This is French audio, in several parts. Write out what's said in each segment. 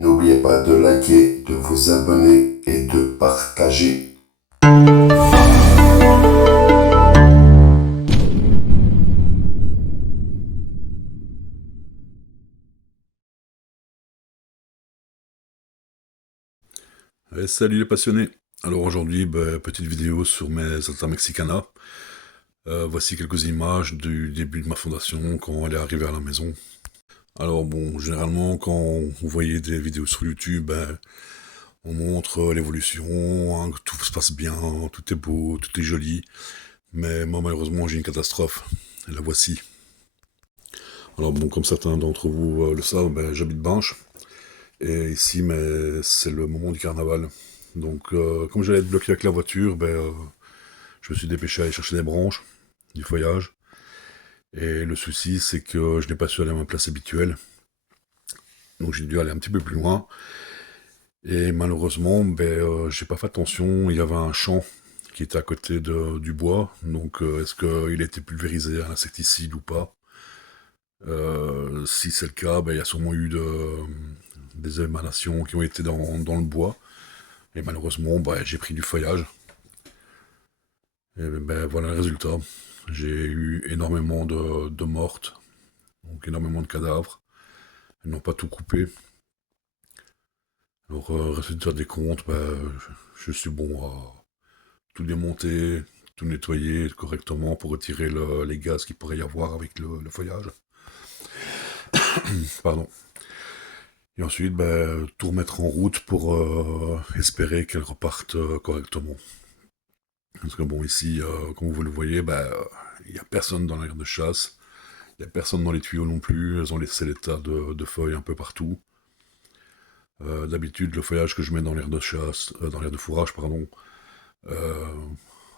N'oubliez pas de liker, de vous abonner et de partager. Salut les passionnés. Alors aujourd'hui, petite vidéo sur mes Alta Mexicana. Voici quelques images du début de ma fondation quand elle est arrivée à la maison. Alors bon, généralement quand vous voyez des vidéos sur YouTube, on montre l'évolution, hein, que tout se passe bien, tout est beau, tout est joli. Mais moi malheureusement j'ai une catastrophe. Et la voici. Alors bon, comme certains d'entre vous le savent, j'habite Binche. Et ici, c'est le moment du carnaval. Donc, comme j'allais être bloqué avec la voiture, je me suis dépêché à aller chercher des branches, du feuillage. Et le souci, c'est que je n'ai pas su aller à ma place habituelle. Donc, j'ai dû aller un petit peu plus loin. Et malheureusement, j'ai pas fait attention. Il y avait un champ qui était à côté du bois. Donc, est-ce qu'il a été pulvérisé à l'insecticide ou pas? Si c'est le cas, il y a sûrement eu des émanations qui ont été dans le bois. Et malheureusement, j'ai pris du feuillage. Et voilà le résultat. J'ai eu énormément de mortes, donc énormément de cadavres. Elles n'ont pas tout coupé. Alors, résultat des comptes, je suis bon à tout démonter, tout nettoyer correctement pour retirer les gaz qu'il pourrait y avoir avec le feuillage. Pardon. Et ensuite, tout remettre en route pour espérer qu'elle reparte correctement. Parce que bon, ici, comme vous le voyez, il n'y a personne dans l'aire de chasse. Il n'y a personne dans les tuyaux non plus. Elles ont laissé les tas de feuilles un peu partout. D'habitude, le feuillage que je mets dans l'aire de chasse, dans l'aire de fourrage, pardon, euh,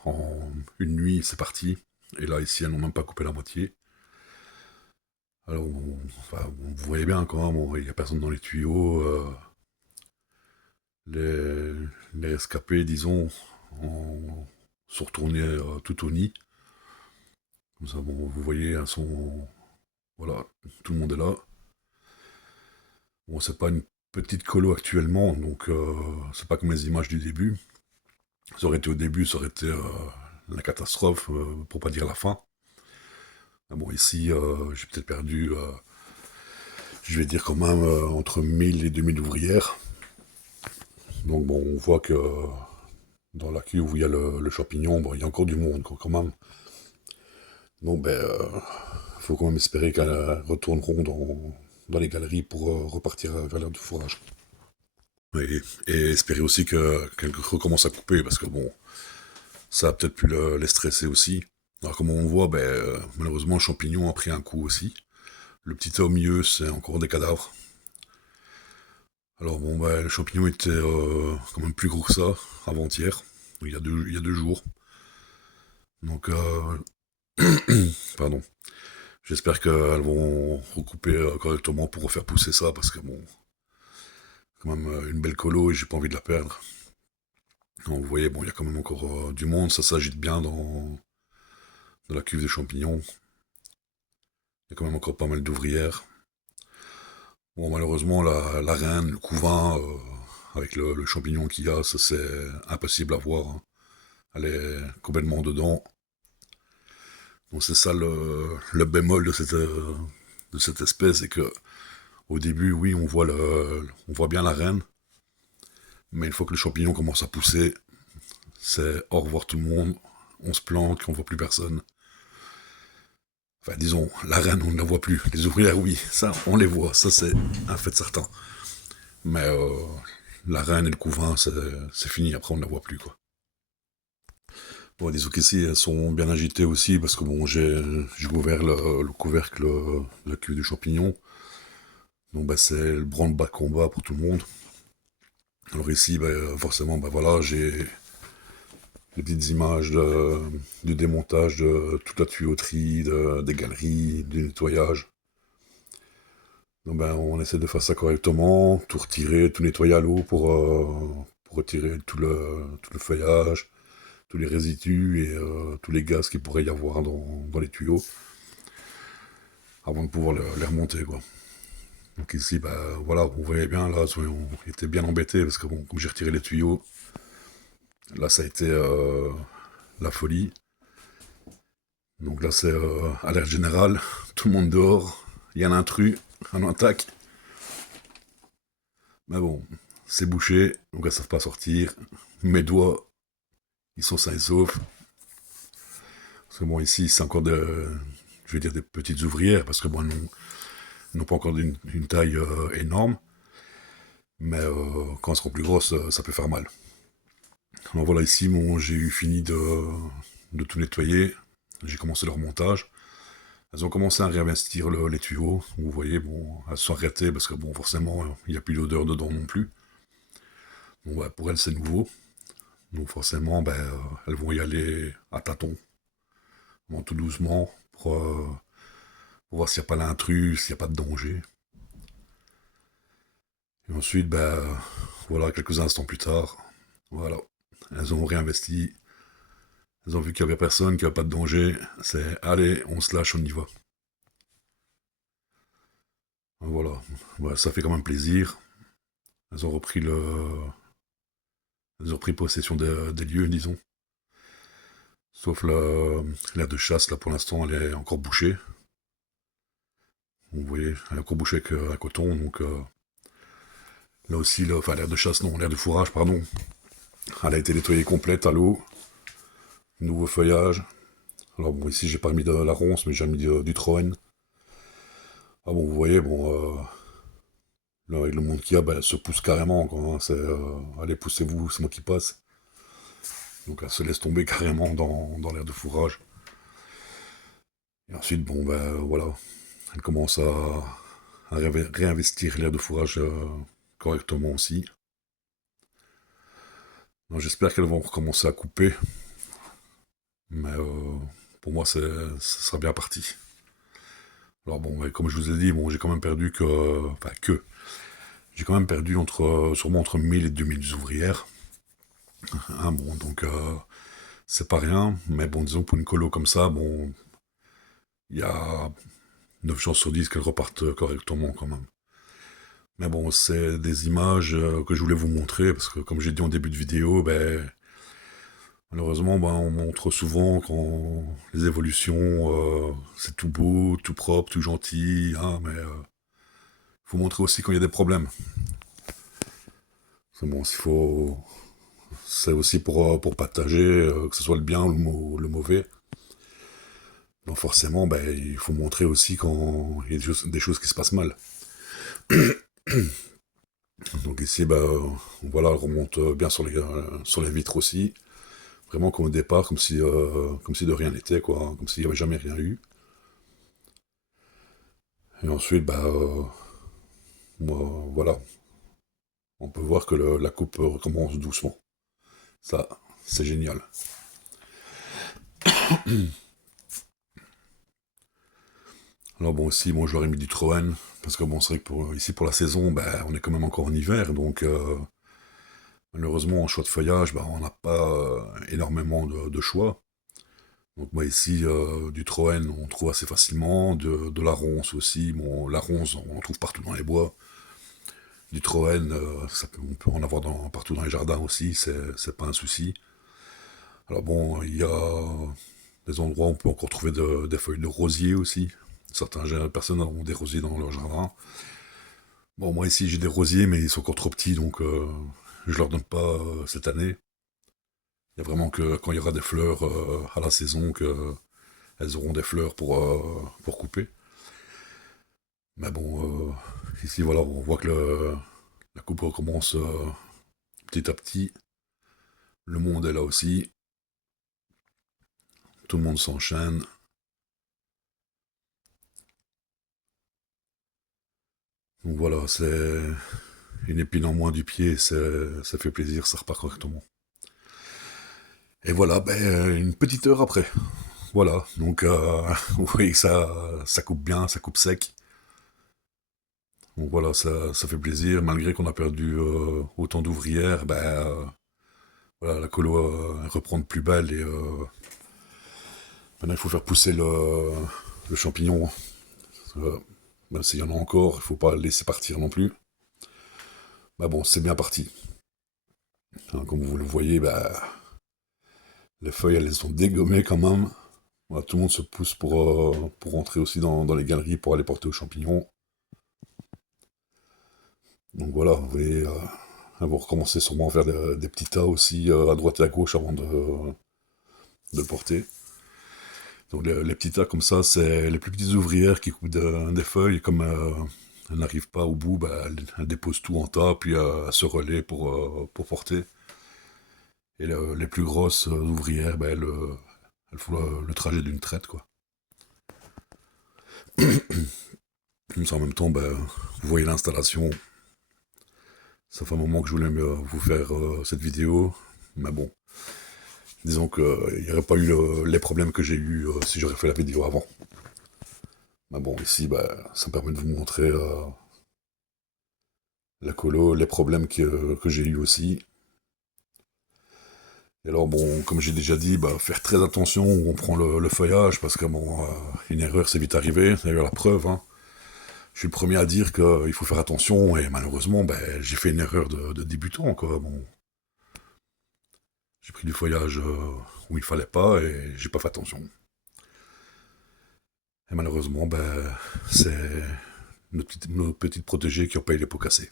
en une nuit, c'est parti. Et là, ici, elles n'ont même pas coupé la moitié. Alors, vous voyez bien quand même, il n'y a personne dans les tuyaux. Les, les rescapés, disons, sont retournés tout au nid. Comme ça, bon, vous voyez, elles sont... Voilà, tout le monde est là. Bon, c'est pas une petite colo actuellement, donc c'est pas comme les images du début. Ça aurait été au début, ça aurait été la catastrophe, pour pas dire la fin. Ah bon, ici, j'ai peut-être perdu, je vais dire quand même, entre 1000 et 2000 ouvrières. Donc bon, on voit que dans la cuve où il y a le champignon, il y a encore du monde quand même. Donc faut quand même espérer qu'elles retourneront dans les galeries pour repartir vers l'air du fourrage. Et espérer aussi qu'elle recommence à couper, parce que bon, ça a peut-être pu les stresser aussi. Alors comme on voit, malheureusement le champignon a pris un coup aussi. Le petit tas au milieu, c'est encore des cadavres. Alors bon, le champignon était quand même plus gros que ça, avant-hier, il y a 2 jours. Donc, pardon. J'espère qu'elles vont recouper correctement pour refaire pousser ça, parce que bon, quand même une belle colo et j'ai pas envie de la perdre. Donc, vous voyez, bon, il y a quand même encore du monde, ça s'agite bien dans la cuve des champignons. Il y a quand même encore pas mal d'ouvrières. Bon, malheureusement, la reine, le couvain, avec le champignon qu'il y a, ça c'est impossible à voir, hein. Elle est complètement dedans. Donc c'est ça le bémol de cette espèce, c'est que au début, oui, on voit bien la reine, mais une fois que le champignon commence à pousser, c'est au revoir tout le monde, on se planque, on voit plus personne. Enfin, disons, la reine, on ne la voit plus. Les ouvrières, oui, ça, on les voit, ça c'est un fait certain. Mais la reine et le couvain, c'est fini, après on ne la voit plus, quoi. Bon, disons qu'ici, elles sont bien agitées aussi, parce que bon, j'ai ouvert le couvercle de la cuve du champignon. Donc c'est le branle-bas de combat pour tout le monde. Alors ici, forcément, voilà, j'ai les petites images du démontage de toute la tuyauterie, des galeries, du nettoyage. Donc on essaie de faire ça correctement, tout retirer, tout nettoyer à l'eau pour retirer tout le feuillage, tous les résidus et tous les gaz qu'il pourrait y avoir dans les tuyaux, avant de pouvoir les remonter, quoi. Donc ici, bah voilà, vous voyez bien, là, on était bien embêté parce que bon, comme j'ai retiré les tuyaux, là ça a été la folie. Donc là c'est alerte générale, tout le monde dehors, il y a un intrus, un attaque. Mais bon, c'est bouché, donc elles savent pas sortir. Mes doigts, ils sont sains et saufs. Parce que bon, ici, c'est encore je vais dire des petites ouvrières, parce que bon, elles n'ont pas encore une taille énorme. Mais quand elles seront plus grosses, ça peut faire mal. Alors voilà, ici, bon, j'ai eu fini de tout nettoyer. J'ai commencé le remontage. Elles ont commencé à réinvestir les tuyaux. Vous voyez, bon, elles se sont arrêtées parce que bon, forcément, il n'y a plus d'odeur dedans non plus. Bon, bah, pour elles, c'est nouveau. Donc forcément, ben, elles vont y aller à tâtons, tout doucement, pour voir s'il n'y a pas d'intrus, s'il n'y a pas de danger. Et ensuite, ben, voilà, quelques instants plus tard, voilà, elles ont réinvesti. Elles ont vu qu'il n'y avait personne, qu'il n'y avait pas de danger. C'est allez, on se lâche, on y va. Voilà, ouais, ça fait quand même plaisir. Elles ont repris elles ont repris possession des lieux, disons. Sauf l'aire de chasse, là, pour l'instant, elle est encore bouchée. Vous voyez, elle est encore bouchée avec un coton, donc là aussi, enfin l'aire de chasse, non, l'aire de fourrage, pardon. Elle a été nettoyée complète à l'eau. Nouveau feuillage. Alors bon, ici, j'ai pas mis de la ronce, mais j'ai mis du troène. Ah bon, vous voyez, bon, là, avec le monde qu'il y a, ben, elle se pousse carrément, quoi, hein. C'est, allez, poussez-vous, c'est moi qui passe. Donc elle se laisse tomber carrément dans l'aire de fourrage. Et ensuite, bon, ben voilà, elle commence à réinvestir l'aire de fourrage correctement aussi. J'espère qu'elles vont recommencer à couper, mais pour moi, ça sera bien parti. Alors bon, comme je vous ai dit, bon, j'ai quand même perdu j'ai quand même perdu sûrement entre 1000 et 2000 ouvrières. Hein, bon, donc c'est pas rien, mais bon, disons pour une colo comme ça, bon, il y a 9 chances sur 10 qu'elles repartent correctement quand même. Mais bon, c'est des images que je voulais vous montrer, parce que comme j'ai dit en début de vidéo, ben, malheureusement, ben, on montre souvent quand les évolutions, c'est tout beau, tout propre, tout gentil, hein, mais faut montrer aussi quand il y a des problèmes. C'est bon, c'est aussi pour partager, que ce soit le bien ou le mauvais. Donc forcément, ben, il faut montrer aussi quand il y a des choses qui se passent mal. Donc ici, ben, voilà, on remonte bien sur les vitres aussi. Vraiment comme au départ, comme si de rien n'était, quoi, hein, comme s'il n'y avait jamais rien eu. Et ensuite, bah, voilà, on peut voir que la coupe recommence doucement. Ça, c'est génial. Alors bon, aussi, bon, je leur ai mis du Troen, parce que bon, c'est vrai que ici, pour la saison, bah, on est quand même encore en hiver, donc malheureusement, en choix de feuillage, bah, on n'a pas énormément de choix. Donc moi ici, du Troen, on trouve assez facilement, de la ronce aussi. Bon, la ronce, on en trouve partout dans les bois. Du Troen, on peut en avoir partout dans les jardins aussi, c'est pas un souci. Alors bon, il y a des endroits où on peut encore trouver des feuilles de rosier aussi. Certaines personnes ont des rosiers dans leur jardin. Bon, moi ici j'ai des rosiers, mais ils sont encore trop petits, donc je leur donne pas cette année. Il y a vraiment que quand il y aura des fleurs à la saison que elles auront des fleurs pour couper. Mais bon, ici voilà, on voit que la coupe recommence petit à petit. Le monde est là aussi. Tout le monde s'enchaîne. Donc voilà, c'est une épine en moins du pied, ça fait plaisir, ça repart correctement. Et voilà, ben, une petite heure après. Voilà, donc vous voyez que ça coupe bien, ça coupe sec. Donc voilà, ça fait plaisir, malgré qu'on a perdu autant d'ouvrières, ben voilà, la colo reprend de plus belle et maintenant il faut faire pousser le champignon. Même s'il y en a encore, il faut pas le laisser partir non plus. Mais bon, c'est bien parti. Hein, comme vous le voyez, les feuilles, elles sont dégommées quand même. Voilà, tout le monde se pousse pour rentrer aussi dans les galeries pour aller porter aux champignons. Donc voilà, vous voyez, vous recommencez sûrement à faire des petits tas aussi à droite et à gauche avant de le porter. Donc les petits tas comme ça, c'est les plus petites ouvrières qui coupent des feuilles. Comme elles n'arrivent pas au bout, elles déposent tout en tas, puis elles se relaient pour porter. Et les plus grosses ouvrières, elles font le trajet d'une traite, quoi. Comme ça, en même temps, vous voyez l'installation. Ça fait un moment que je voulais vous faire cette vidéo, mais bon, disons qu'il n'y aurait pas eu les problèmes que j'ai eu si j'aurais fait la vidéo avant. Mais bon, ici, ça me permet de vous montrer la colo, les problèmes que j'ai eu aussi. Et alors bon, comme j'ai déjà dit, faire très attention où on prend le feuillage, parce que bon, une erreur c'est vite arrivé, d'ailleurs la preuve, hein. Je suis le premier à dire qu'il faut faire attention, et malheureusement, j'ai fait une erreur de débutant, quoi. Bon, j'ai pris du feuillage où il fallait pas, et j'ai pas fait attention. Et malheureusement, c'est nos petites protégées qui ont payé les pots cassés.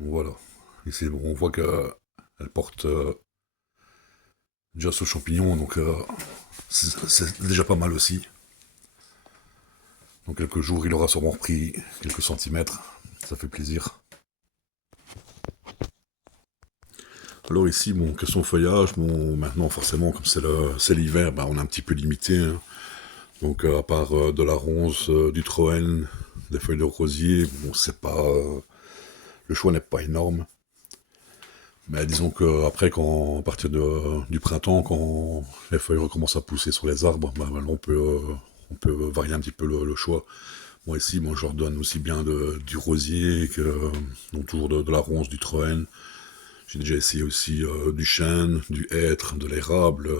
Donc voilà. Ici, bon, on voit qu'elle porte déjà ce champignon, donc c'est déjà pas mal aussi. Dans quelques jours, il aura sûrement repris quelques centimètres. Ça fait plaisir. Alors ici, bon, question feuillage, bon, maintenant forcément, comme c'est l'hiver, on est un petit peu limité. Hein. Donc à part de la ronce, du troène, des feuilles de rosier, bon, c'est pas... le choix n'est pas énorme. Mais disons qu'après, à partir du printemps, quand les feuilles recommencent à pousser sur les arbres, on peut varier un petit peu le choix. Moi ici, je leur donne aussi bien du rosier que donc toujours de la ronce, du troène. J'ai déjà essayé aussi du chêne, du hêtre, de l'érable.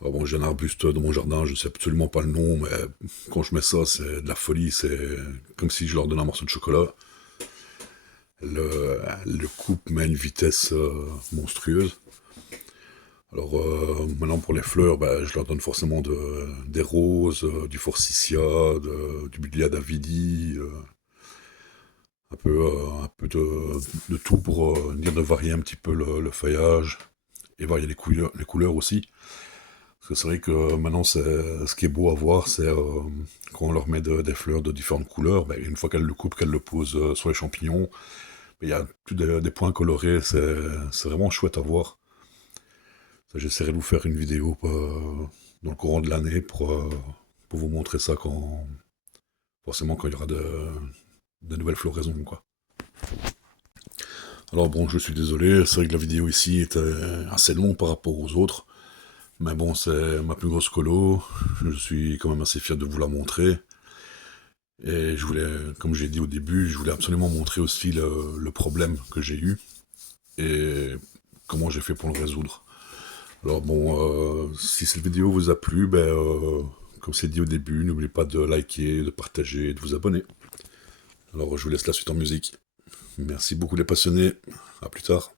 Bon, j'ai un arbuste dans mon jardin, je ne sais absolument pas le nom, mais quand je mets ça, c'est de la folie. C'est comme si je leur donnais un morceau de chocolat. Le coupe mais à une vitesse monstrueuse. Alors maintenant pour les fleurs, je leur donne forcément des roses, du forsythia, du buddleia davidi, un peu de tout pour dire de varier un petit peu le feuillage et varier les couleurs aussi. Parce que c'est vrai que maintenant ce qui est beau à voir, c'est quand on leur met des fleurs de différentes couleurs, une fois qu'elles le coupent, qu'elles le posent sur les champignons, il y a tous des points colorés, c'est vraiment chouette à voir. J'essaierai de vous faire une vidéo dans le courant de l'année pour vous montrer ça forcément quand il y aura de nouvelles floraisons, quoi. Alors bon, je suis désolé, c'est vrai que la vidéo ici est assez longue par rapport aux autres, mais bon, c'est ma plus grosse colo, je suis quand même assez fier de vous la montrer. Et je voulais, comme j'ai dit au début, je voulais absolument montrer aussi le problème que j'ai eu et comment j'ai fait pour le résoudre. Alors bon, si cette vidéo vous a plu, comme c'est dit au début, n'oubliez pas de liker, de partager et de vous abonner. Alors je vous laisse la suite en musique. Merci beaucoup les passionnés, à plus tard.